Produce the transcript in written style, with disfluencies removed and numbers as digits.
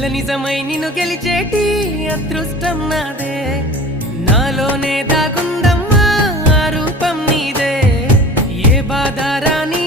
కల నిజమై నిన్ను గెలిచేటి అదృష్టం నాదే నాలోనే దాగుందమ్మా ఆ రూపం నీదే ఏ బాధ రాని